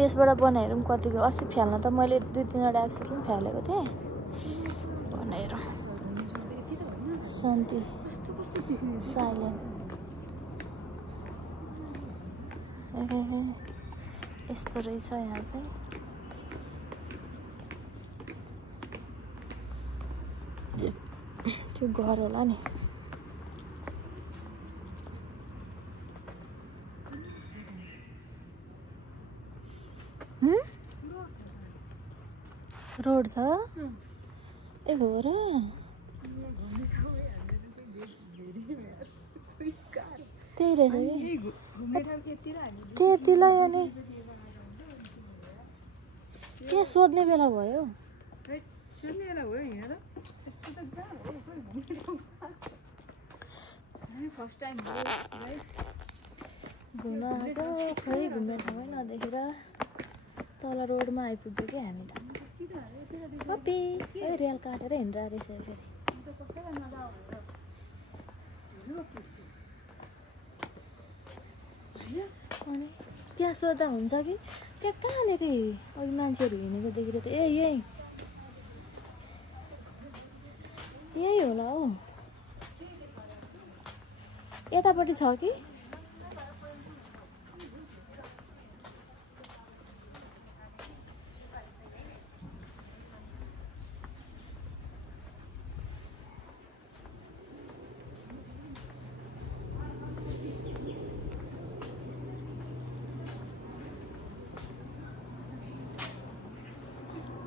यसबाट बनाइहेरौँ कतिको। अस्ति फ्याल्न त मैले 2-3वटा एप्स पनि फ्यालेको थिएँ। बनाइहेरौँ। शान्ति साइलेन्ट। यस्तो रहेछ यहाँ चाहिँ। त्यो घर होला नि। रोड छ ए हो र त्यही रहेछ कि त्यतिलाई अनि त्यहाँ सोध्ने बेला भयो घुम्न आएको खै घुम्ने ठाउँै नदेखेर तल रोडमा आइपुग्यो कि हामी त कपी रेल काटेर हिँड्दा रहेछ फेरि अनि त्यहाँ सोद्धा हुन्छ कि त्यहाँ कहाँनिर अघि मान्छेहरू हिँडेको देखेर त यही होला हौ यतापट्टि छ कि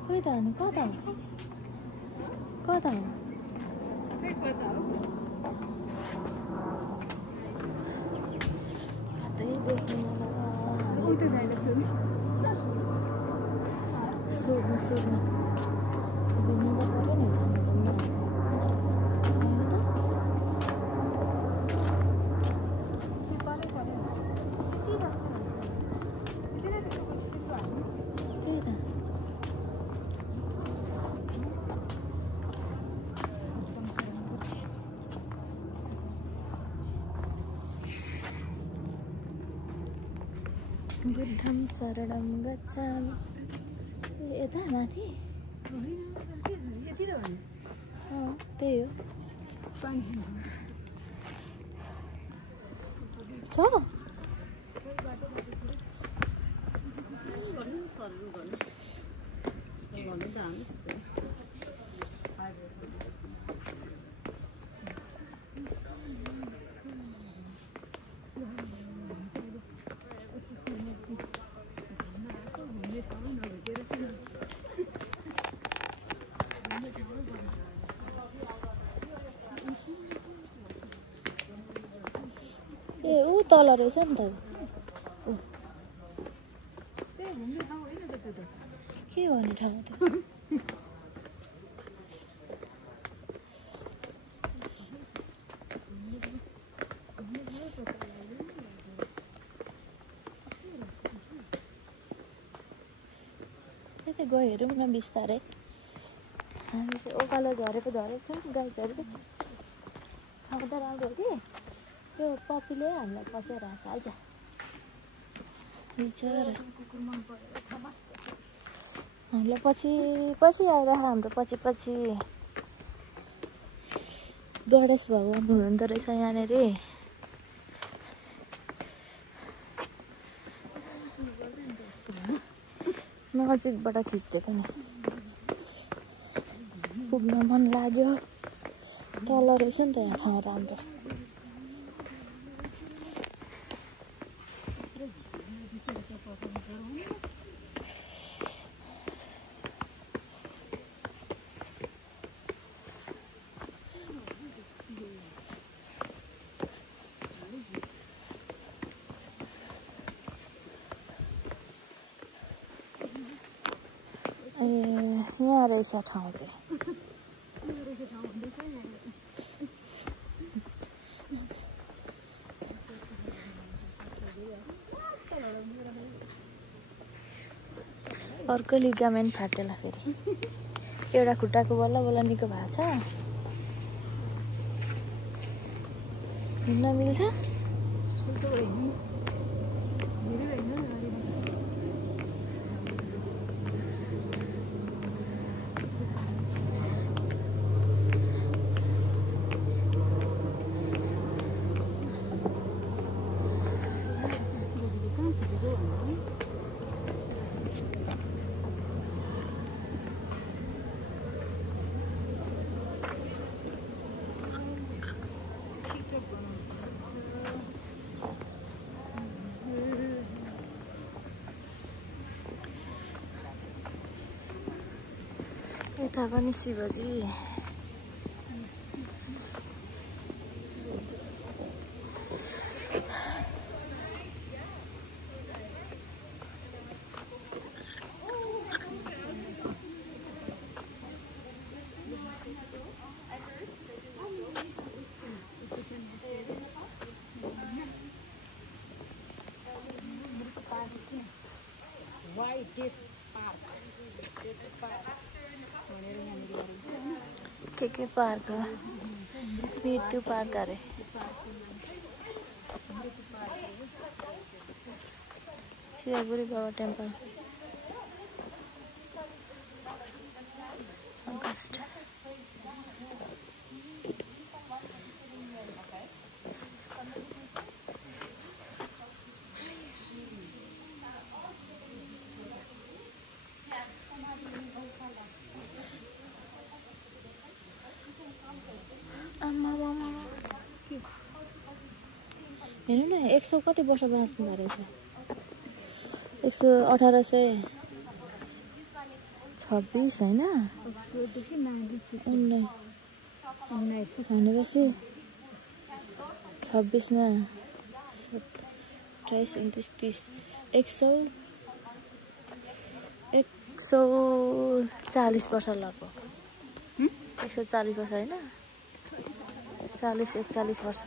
खोइ त अनि कता हो कतै देख्नु सोध्नु घुम्नु त पऱ्यो नि बुद्धं शरणं गच्छामि यता माथि त्यही हो छ ए ऊ तल रहेछ नि त के हो नि ठाउँ त त्यतै गयो हेरौँ न बिस्तारै हामी चाहिँ ओकालो झरेको छौँ गाई झरेको अब त राम्रो हो कि त्यो पप्पीले हामीलाई पसेर हाल्छ बिचरा हामीलाई पछि आएर हाम्रो पछि गणेश भगवान हुनुहुँदो रहेछ यहाँनिर नजिकबाट खिच्दिएको नि पुग्न मन लाग्यो तल रहेछ नि त यहाँ ठाउँ राम्रो यहाँ रहेछ ठाउँ चाहिँ अर्को लिगामेन्ट फाटेला फेरि एउटा खुट्टाको बल्ल निको भएको छ हिँड्न मिल्छ यता पनि शिवजी के पार्क हो मृत्यु पार्क अरे शिवगुरी बाबा टेम्पल अगस्ट हेर्नु न 100 कति वर्ष बाँच्नु भएको रहेछ 1826 हैन 19 भनेपछि 26 मा 28 29 30 140 वर्ष लगभग 140 वर्ष हैन 40-41 वर्ष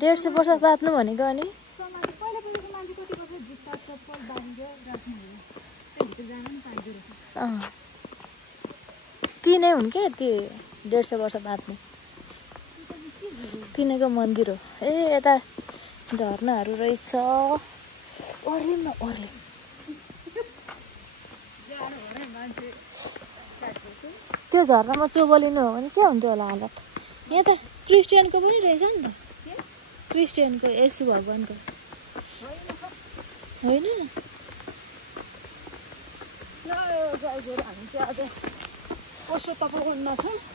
150 वर्ष बाँच्नु भनेको अनि ती नै हुन् के ती 150 वर्ष बाँच्ने तिनीको मन्दिर हो ए यता झरनाहरू रहेछ ओर्लिम न ओर्लिम त्यो झरनामा चोबलिनु हो भने के हुन्थ्यो होला हालत यहाँ त क्रिस्चियनको पनि रहेछ नि त क्रिस्चियनको येशू भगवानको होइन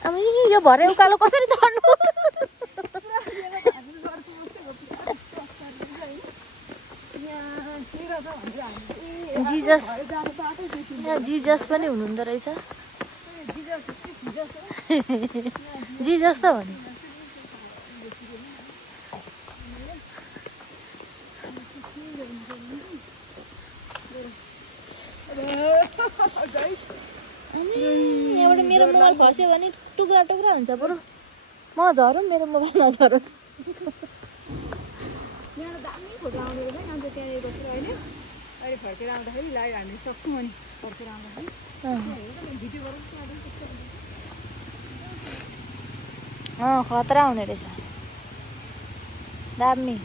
अब यो भरे उकालो कसरी चढ्नु जिजस पनि हुनुहुँदो रहेछ जिजस त हो नि यहाँबाट मेरो मोबाइल खस्यो भने टुक्रा टुक्रा हुन्छ बरु म झरौँ मेरो मोबाइल नझरोस् फर्केर आउँदाखेरि लाइभ हाल्न सक्छौँ अनि फर्केर आउँदाखेरि खतरा हुने रहेछ दामी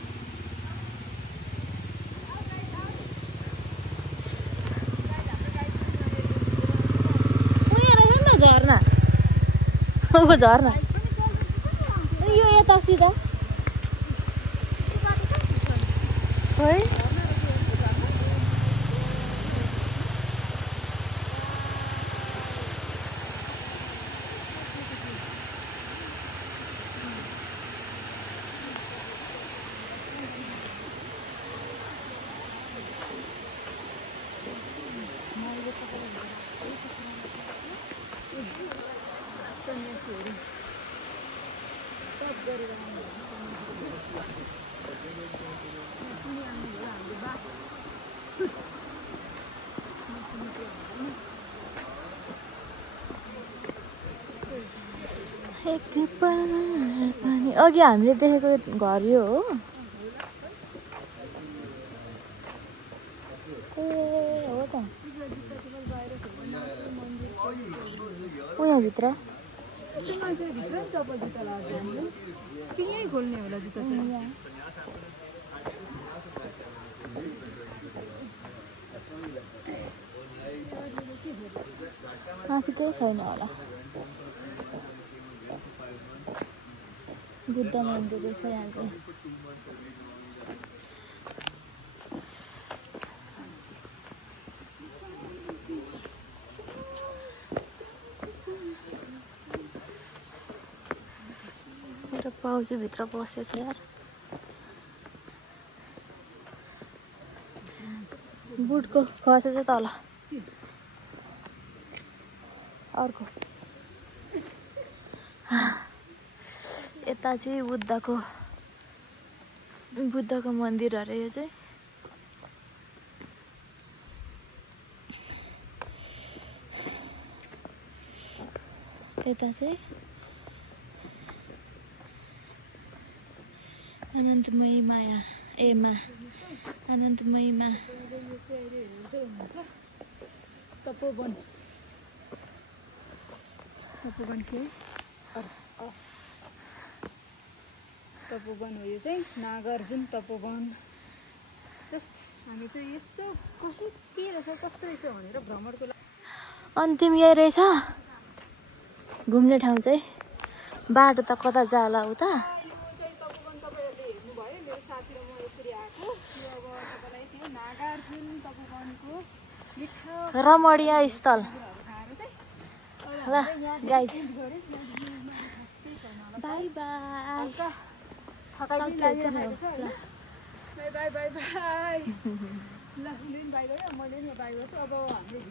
झरना झरना यो यता सिधा है एक पल पानी अघि हामीले देखेको घर यो हो ए हो त उहाँ भित्र माथि केही छैन होला बुद्ध मन्दिर रहेछ यहाँ चाहिँ मेरो पाउजु भित्र बसेछ यार बुटको खसेछ तल अर्को यता चाहिँ बुद्धको मन्दिर अरे यो चाहिँ। यता चाहिँ अनन्तमयी माया अनन्तमयी मा तपोवन के तपोवन हो यो चाहिँ नागार्जुन तपोवन। जस्ट हामी चाहिँ यसो कहीँ के रहेछ कस्तो रहेछ भनेर भ्रमणको लागि अन्तिम यही रहेछ घुम्ने ठाउँ चाहिँ। बाटो त कता जाला उता। तपोवन तपाईँहरूले हेर्नुभयो मेरो साथी र म यसरी आएको यो अब तपाईँलाई त्यो नागार्जुन तपोवनको मिठो रमणीय स्थल खाएर चाहिँ ल guys by by. By by by by ल बाई गयो मैले नि बाई गर्छु अब हामीले